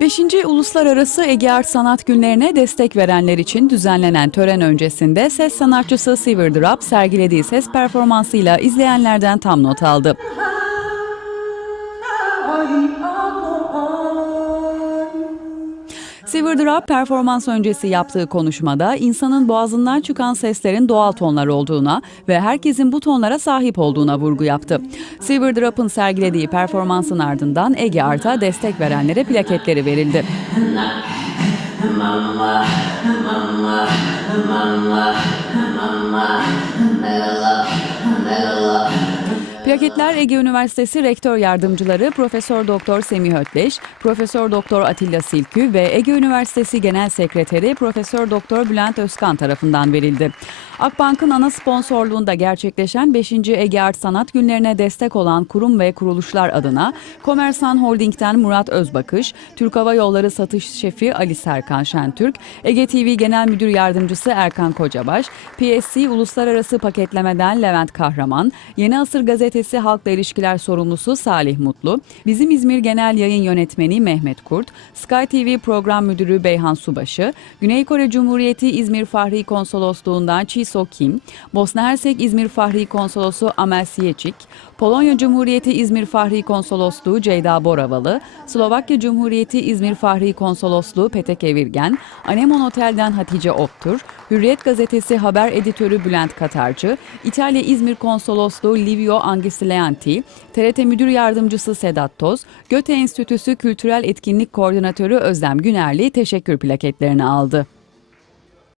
5. Uluslararası Ege Art Sanat Günlerine destek verenler için düzenlenen tören öncesinde ses sanatçısı Sivir Drap sergilediği ses performansıyla izleyenlerden tam not aldı. Silver Drop performans öncesi yaptığı konuşmada insanın boğazından çıkan seslerin doğal tonlar olduğuna ve herkesin bu tonlara sahip olduğuna vurgu yaptı. Silver Drop'ın sergilediği performansın ardından Ege Art'a destek verenlere plaketleri verildi. Plaketler Ege Üniversitesi Rektör Yardımcıları Profesör Doktor Semih Ötleş, Profesör Doktor Atilla Silkü ve Ege Üniversitesi Genel Sekreteri Profesör Doktor Bülent Özkan tarafından verildi. Akbank'ın ana sponsorluğunda gerçekleşen 5. Ege Art Sanat Günlerine destek olan kurum ve kuruluşlar adına Komersan Holding'den Murat Özbakış, Türk Hava Yolları Satış Şefi Ali Serkan Şentürk, Ege TV Genel Müdür Yardımcısı Erkan Kocabaş, PSC Uluslararası Paketleme'den Levent Kahraman, Yeni Asır Gazetesi Halkla İlişkiler Sorumlusu Salih Mutlu, Bizim İzmir Genel Yayın Yönetmeni Mehmet Kurt, Sky TV Program Müdürü Beyhan Subaşı, Güney Kore Cumhuriyeti İzmir Fahri Konsolosluğundan Chi So Kim, Bosna Hersek İzmir Fahri Konsolosu Amel Siyeçik, Polonya Cumhuriyeti İzmir Fahri Konsolosluğu Ceyda Boravalı, Slovakya Cumhuriyeti İzmir Fahri Konsolosluğu Petek Evirgen, Anemon Otel'den Hatice Optur, Hürriyet Gazetesi Haber Editörü Bülent Katarcı, İtalya İzmir Konsolosluğu Livio Angisileanti, TRT Müdür Yardımcısı Sedat Toz, Göte Enstitüsü Kültürel Etkinlik Koordinatörü Özlem Günerli teşekkür plaketlerini aldı.